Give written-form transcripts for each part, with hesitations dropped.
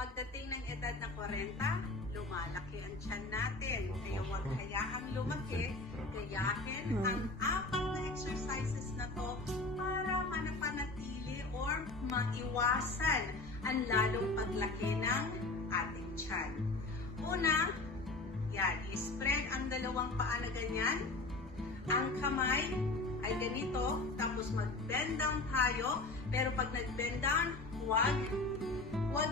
Pagdating ng edad na 40, lumalaki ang tiyan natin. Kaya huwag hayaang lumaki, gayahin ang 4 na exercises na to para manapanatili or maiwasan ang lalong paglaki ng ating tiyan. Una, yan, i-spread ang 2 paa na ganyan. Ang kamay ay ganito, tapos mag-bend down tayo. Pero pag nag-bend down, huwag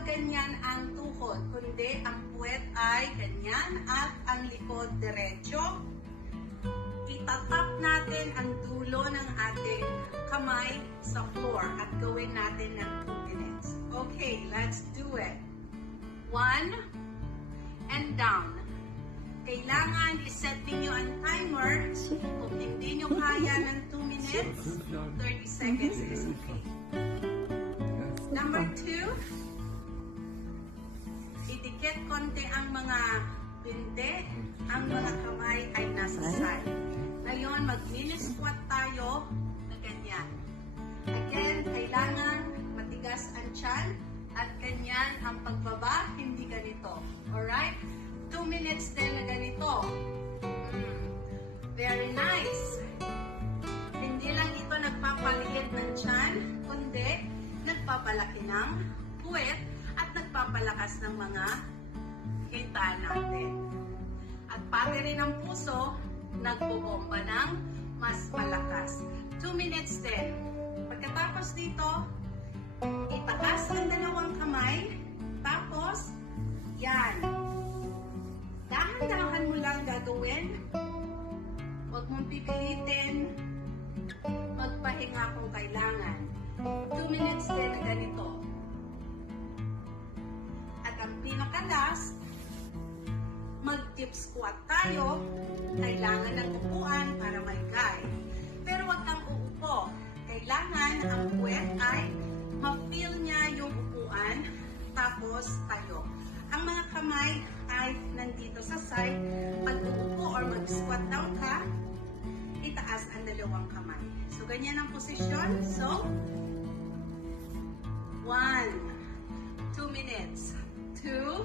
ganyan ang tuhod, kundi ang puwet ay ganyan at ang likod diretso. Itatap natin ang dulo ng ating kamay sa floor at gawin natin ng 2 minutes. Okay, let's do it. 1 and down. Kailangan iset ninyo ang timer. Kung hindi nyo kaya ng 2 minutes, 30 seconds is okay. Number 2, idikit konti ang mga binte, ang mga kamay ay nasa side. Ngayon, mag-mini squat tayo na ganyan. Again, kailangan matigas ang tiyan at ganyan ang pagbaba, hindi ganito. Alright? 2 minutes din na ganito. Very nice. Hindi lang ito nagpapaliit ng tiyan, kundi nagpapalaki ng puwet at nagpapalakas ng mga hita natin. At pati rin ang puso, nagbobomba ng mas malakas. 2 minutes din. Pagkatapos dito, itaas ang 2 kamay, tapos, yan. Dahan-dahan mo lang gagawin. Huwag mong pipilitin. Magpahinga kung kailangan. 2 minutes din na ganito. At ang pinaka-last, mag-dip squat tayo. Kailangan ng upuan para may guide. Pero huwag kang uupo. Kailangan ang puwet ay ma-feel niya yung upuan, tapos tayo. Ang mga kamay ay nandito sa side. Pag uupo or mag-squat down ka, itaas ang 2 kamay. So, ganyan ang posisyon. So, 1, 2 minutes. 2,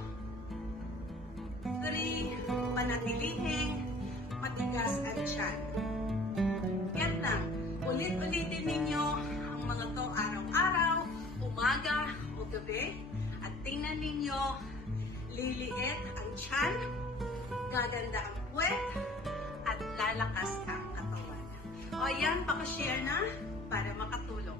3, panatilihing matigas ang tiyan. Yan lang. Ulit-ulitin ninyo ang mga to araw-araw, umaga o gabi. At tingnan ninyo, liliit ang tiyan, gaganda ang puwet, at lalakas ang katawan. O yan, pakashare na para makatulong.